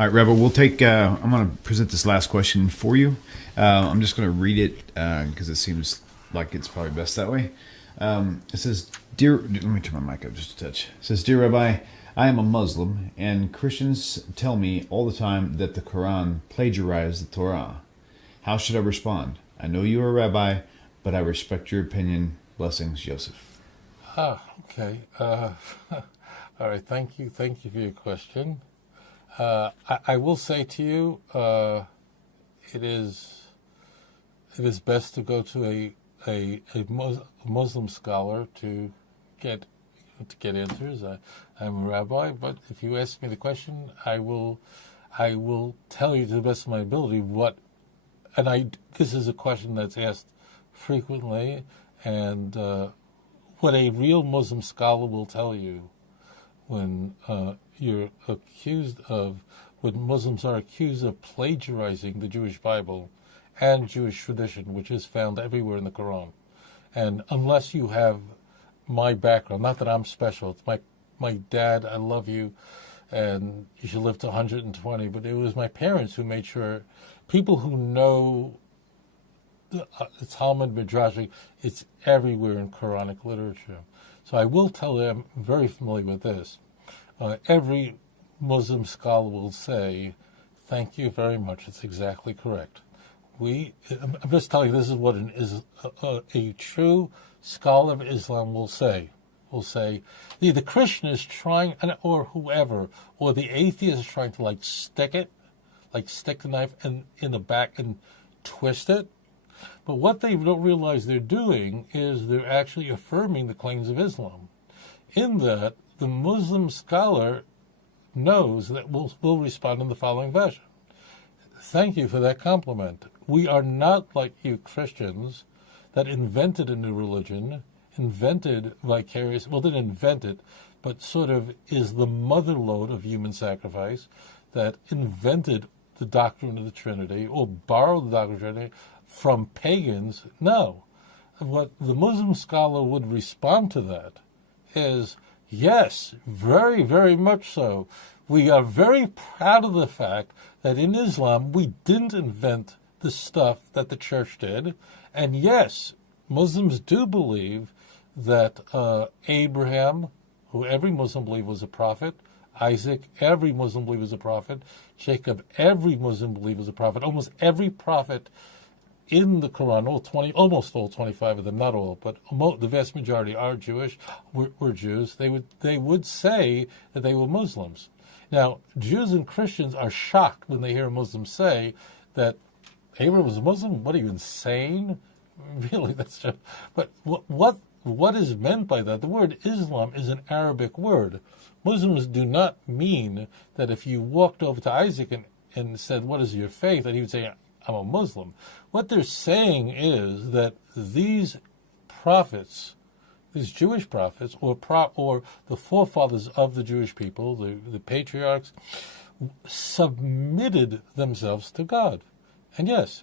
All right, Rebel, we'll take, I'm going to present this last question for you. I'm just going to read it because it seems like it's probably best that way. It says, let me turn my mic up just a touch. It says, Dear Rabbi, I am a Muslim, and Christians tell me all the time that the Quran plagiarized the Torah. How should I respond? I know you are a rabbi, but I respect your opinion. Blessings, Joseph. Okay. All right. Thank you for your question. I will say to you, it is best to go to a Muslim scholar to get answers. I'm a rabbi, but if you ask me the question, I will tell you to the best of my ability what. And this is a question that's asked frequently, and what a real Muslim scholar will tell you when when Muslims are accused of plagiarizing the Jewish Bible and Jewish tradition, which is found everywhere in the Quran. And unless you have my background, not that I'm special, it's my dad, I love you, and you should live to 120, but it was my parents who made sure people who know the Talmud, Midrashic, it's everywhere in Quranic literature. So I will tell them, I'm very familiar with this. Every Muslim scholar will say, thank you very much, it's exactly correct. I'm just telling you, this is what a true scholar of Islam will say. The Christian is trying, or whoever, or the atheist is trying to stick the knife in the back and twist it. But what they don't realize they're doing is they're actually affirming the claims of Islam. In that, the Muslim scholar knows that will respond in the following fashion. Thank you for that compliment. We are not like you Christians that invented a new religion, invented vicarious, well, didn't invent it, but sort of is the mother lode of human sacrifice, that invented the doctrine of the Trinity or borrowed the doctrine of the Trinity from pagans. No. What the Muslim scholar would respond to that is, yes, very, very much so. We are very proud of the fact that in Islam we didn't invent the stuff that the church did. And yes, Muslims do believe that Abraham, who every Muslim believes was a prophet, Isaac, every Muslim believes was a prophet, Jacob, every Muslim believes was a prophet, almost every prophet in the Quran, almost all 25 of them, not all, but the vast majority are Jewish, were Jews. They would say that they were Muslims. Now, Jews and Christians are shocked when they hear a Muslim say that Abraham was a Muslim. What are you, insane? Really, that's just. But what is meant by that? The word Islam is an Arabic word. Muslims do not mean that if you walked over to Isaac and said, "What is your faith?" and he would say, "I'm a Muslim." What they're saying is that these prophets, these Jewish prophets, or the forefathers of the Jewish people, the patriarchs, submitted themselves to God. And yes,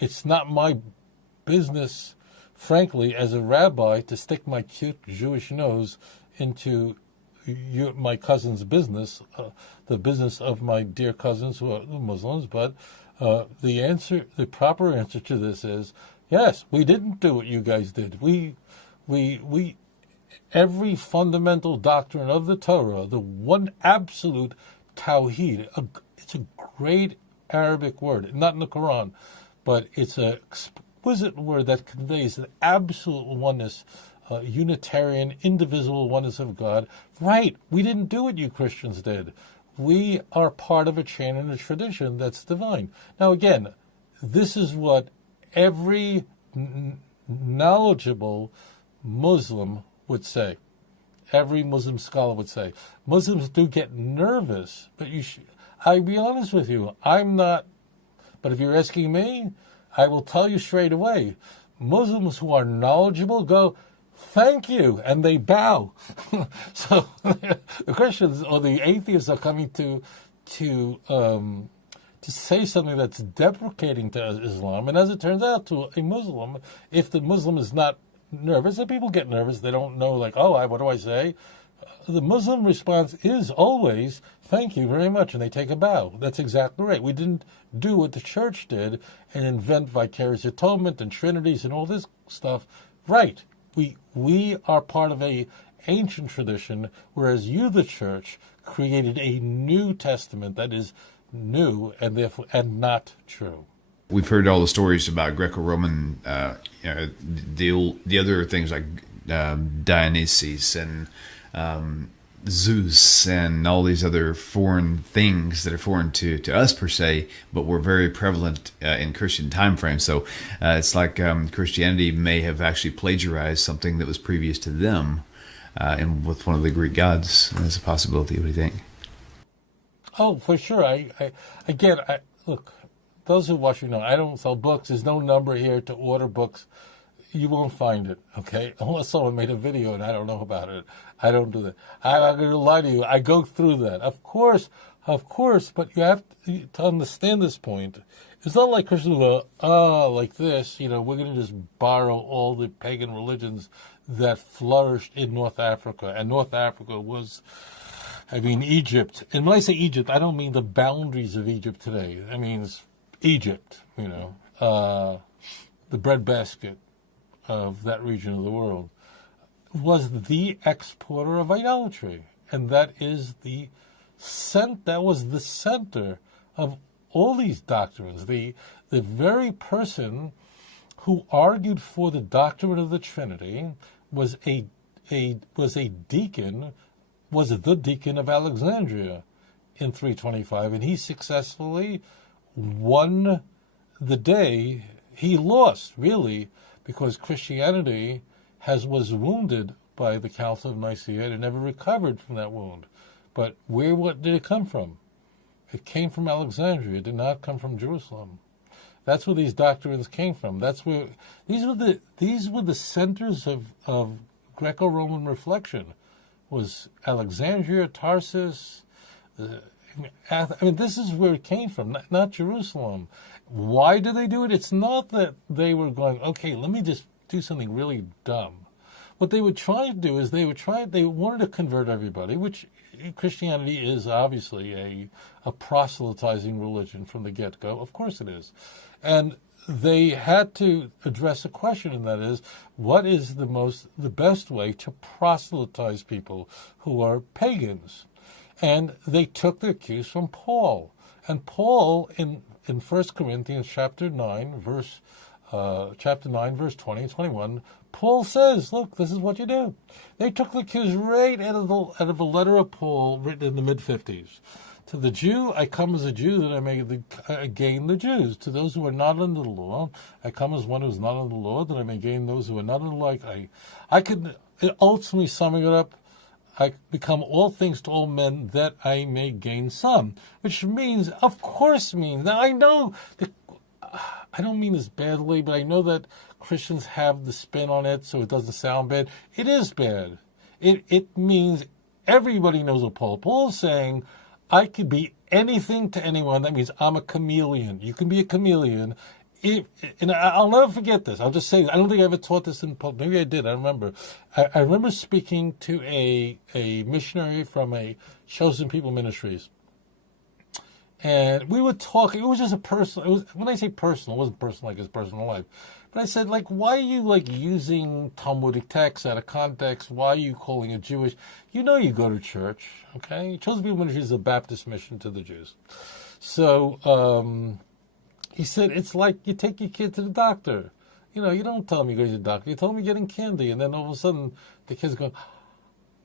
it's not my business, frankly, as a rabbi, to stick my cute Jewish nose into my cousin's business, the business of my dear cousins who are Muslims. But the proper answer to this is, yes, we didn't do what you guys did. We every fundamental doctrine of the Torah, the one absolute tawhid, it's a great Arabic word, not in the Quran, but it's an exquisite word that conveys an absolute oneness, Unitarian, indivisible oneness of God. Right, we didn't do what you Christians did. We are part of a chain and a tradition that's divine. Now again, this is what every knowledgeable Muslim would say. Every Muslim scholar would say. Muslims do get nervous, but I'll be honest with you, I'm not, but if you're asking me, I will tell you straight away, Muslims who are knowledgeable go, thank you, and they bow. So the Christians or the atheists are coming to say something that's deprecating to Islam, and as it turns out, to a Muslim, if the Muslim is not nervous, and people get nervous, they don't know, what do I say? The Muslim response is always, thank you very much, and they take a bow. That's exactly right. We didn't do what the church did and invent vicarious atonement and trinities and all this stuff. Right. We are part of a ancient tradition, whereas you, the church, created a New Testament that is new and therefore and not true. We've heard all the stories about Greco-Roman, the other things like Dionysus and Zeus and all these other foreign things that are foreign to us per se, but were very prevalent in Christian time frame. So it's like Christianity may have actually plagiarized something that was previous to them, and with one of the Greek gods. That's a possibility. What do you think? Oh, for sure. Again, look, those who watch, I don't sell books. There's no number here to order books. You won't find it, okay? Unless someone made a video and I don't know about it. I don't do that. I'm going to lie to you. I go through that. Of course, but you have to understand this point. It's not like Christians go, like this, we're going to just borrow all the pagan religions that flourished in North Africa. And North Africa was, Egypt. And when I say Egypt, I don't mean the boundaries of Egypt today. I mean Egypt, the breadbasket of that region of the world, was the exporter of idolatry. And that was the center of all these doctrines. The very person who argued for the doctrine of the Trinity was the deacon of Alexandria in 325, and he successfully won the day. He lost, really, because Christianity was wounded by the Council of Nicaea and never recovered from that wound. But what did it come from? It came from Alexandria. It did not come from Jerusalem. That's where these doctrines came from. That's where these were the centers of Greco-Roman reflection. Was Alexandria, Tarsus? This is where it came from, not Jerusalem. Why do they do it? It's not that they were going, okay, let me just do something really dumb. What they would try to do is they wanted to convert everybody, which Christianity is obviously a proselytizing religion from the get-go. Of course it is. And they had to address a question, and that is, what is the best way to proselytize people who are pagans? And they took their cues from Paul. And Paul, in 1 Corinthians chapter 9, verse 20 and 21, Paul says, look, this is what you do. They took the cues right out of the letter of Paul written in the mid-50s. To the Jew, I come as a Jew that I may gain the Jews. To those who are not under the law, I come as one who is not under the law, that I may gain those who are not under the law. I could ultimately, summing it up, I become all things to all men that I may gain some, which means, of course means, now I know, I don't mean this badly, but I know that Christians have the spin on it so it doesn't sound bad. It is bad. It means everybody knows what Paul's saying. I could be anything to anyone. That means I'm a chameleon. You can be a chameleon. And I'll never forget this. I'll just say, I don't think I ever taught this in public. Maybe I did. I remember. I remember speaking to a missionary from a Chosen People Ministries. And we were talking. It was just a personal. When I say personal, it wasn't personal like his personal life. But I said, why are you, using Talmudic texts out of context? Why are you calling it Jewish? You go to church, okay? Chosen People Ministries is a Baptist mission to the Jews. So, he said, it's like you take your kid to the doctor. You don't tell him you go to the doctor. You tell him you're getting candy. And then all of a sudden, the kid's going,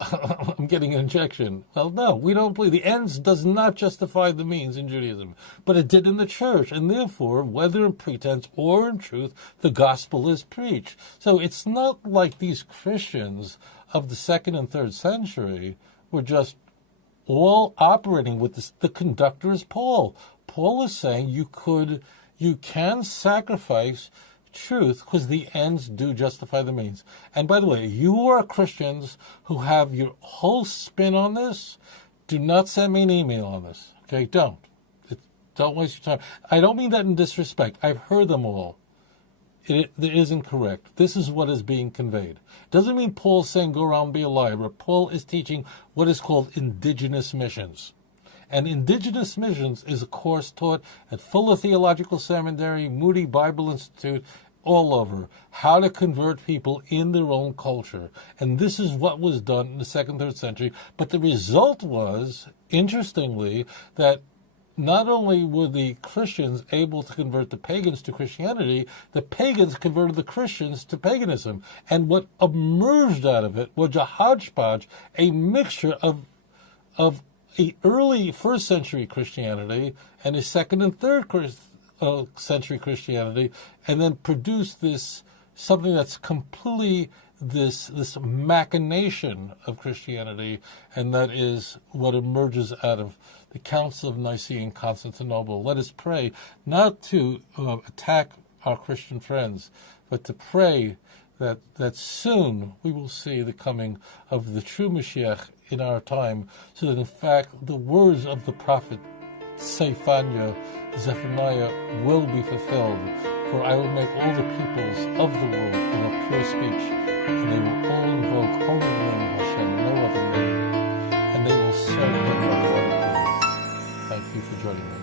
I'm getting an injection. Well, no, we don't believe. The ends does not justify the means in Judaism. But it did in the church. And therefore, whether in pretense or in truth, the gospel is preached. So it's not like these Christians of the 2nd and 3rd century were just all operating with this. The conductor is Paul. Paul is saying you can sacrifice truth because the ends do justify the means. And by the way, you are Christians who have your whole spin on this. Do not send me an email on this. Okay, don't waste your time. I don't mean that in disrespect. I've heard them all. it isn't correct. This is what is being conveyed. Doesn't mean Paul's saying go around and be a liar, but Paul is teaching what is called indigenous missions. And indigenous missions is a course taught at Fuller Theological Seminary, Moody Bible Institute, all over, how to convert people in their own culture. And this is what was done in the 2nd, 3rd century. But the result was, interestingly, that not only were the Christians able to convert the pagans to Christianity, the pagans converted the Christians to paganism. And what emerged out of it was a hodgepodge, a mixture of a early 1st century Christianity and a 2nd and 3rd century Christianity, and then produced this something that's completely this machination of Christianity, and that is what emerges out of the Council of Nicaea and Constantinople. Let us pray not to attack our Christian friends, but to pray that soon we will see the coming of the true Mashiach in our time, so that in fact the words of the prophet Zephaniah will be fulfilled. For I will make all the peoples of the world of a pure speech, and they will all invoke only the name of Hashem, no other name, and they will serve him with all the praise. Thank you for joining me.